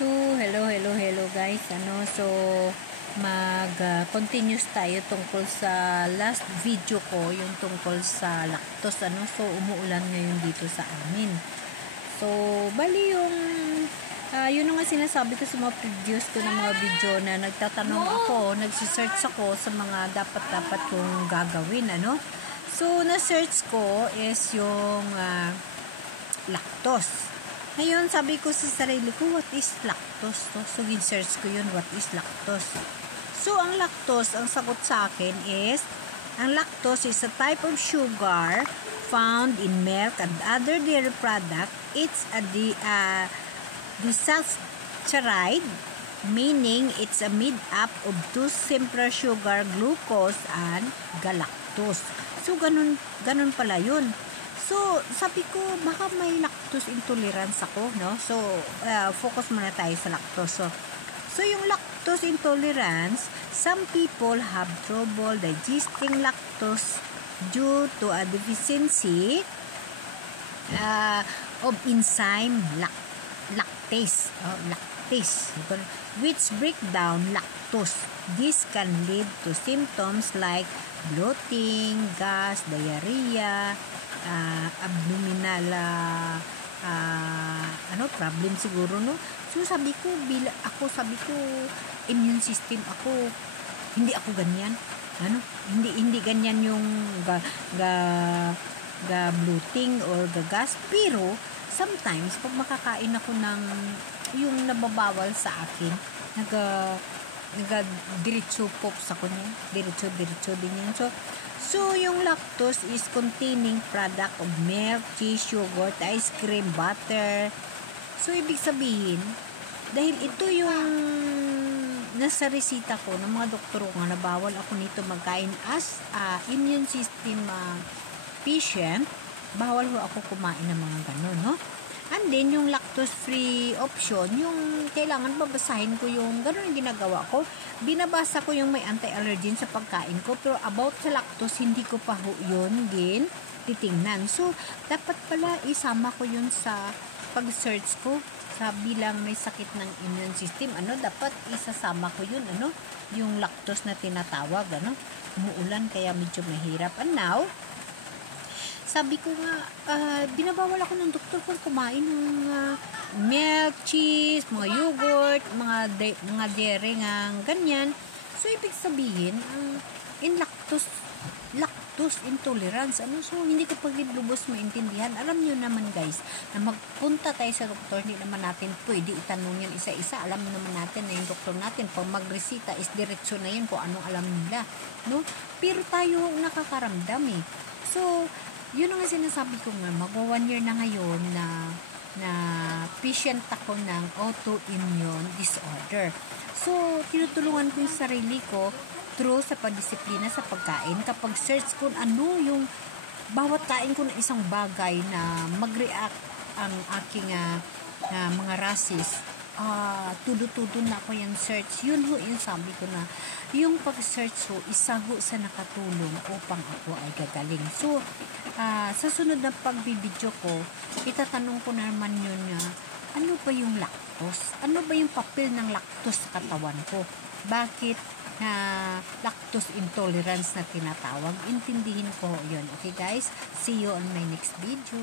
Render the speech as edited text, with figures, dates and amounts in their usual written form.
So, hello guys. So mag-continuous tayo tungkol sa last video ko, yung tungkol sa lactose, So, umuulan ngayon dito sa amin. So, bali yung yun nga sinasabi ko sa mga previous ko ng mga video na nagtatanong ako, nagsisearch ako sa mga dapat kong gagawin, So, na-search ko is yung lactose. Ngayon, sabi ko sa sarili ko, what is lactose? So, in-search ko yun, what is lactose? So, ang lactose, ang sagot sa akin is, ang lactose is a type of sugar found in milk and other dairy product. It's a disaccharide, meaning it's a made-up of two simpler sugar, glucose and galactose. So, ganun pala yun. So, sabi ko, baka may lactose intolerance ako, So, focus muna tayo sa lactose. So, yung lactose intolerance, some people have trouble digesting lactose due to a deficiency of enzyme lactase, which break down lactose. This can lead to symptoms like bloating, gas, diarrhea, abdominal problem siguro, So sabi ko immune system ako, hindi ako ganyan, hindi ganyan yung bloating or gas, pero sometimes pag makakain ako ng yung nababawal sa akin, diretso pops ako niya, diretso din yan. So, yung lactose is containing product of milk, cheese, yogurt, ice cream, butter. So, ibig sabihin, dahil ito yung nasa resita ko ng mga doktor ko na bawal ako nito magkain as immune system patient, bawal ho ako kumain ng mga ganun, And then, yung lactose-free option, yung kailangan babasahin ko yung gano'n yung ginagawa ko. Binabasa ko yung may anti-allergen sa pagkain ko, pero about sa lactose, hindi ko pa yun din titingnan. So, dapat pala isama ko yun sa pag-search ko sa bilang may sakit ng immune system. Dapat isasama ko yun, yung lactose na tinatawag, Umuulan, kaya medyo mahirap. And now, sabi ko nga, binabawal ako ng doktor kung kumain ng milk, cheese, mga yogurt, mga dairy nga, ganyan. So, ibig sabihin, in lactose intolerance, So, hindi ko lubos maintindihan. Alam nyo naman, guys, na magpunta tayo sa doktor, hindi naman natin pwede itanong yan isa-isa. Alam naman natin na yung doktor natin, pag magresita is diretsyo na yun kung anong alam nila, Pero tayo nakakaramdam, So, yun ang sinasabi ko nga, mag-1 year na ngayon na patient ako ng autoimmune disorder. So, tinutulungan ko yung sarili ko through sa pagdisiplina sa pagkain. Kapag search ko yung bawat kain ko na isang bagay na mag-react ang aking mga rasis, tudo na ako yung search. Yun yung sabi ko na yung pag-search isa sa nakatulong upang ako ay gagaling. So, sa sunod na pagbibideo ko, itatanong ko naman yun ano ba yung lactose? Ano ba yung papel ng lactose sa katawan ko? Bakit lactose intolerance na tinatawag? Intindihin ko yun. Okay guys? See you on my next video.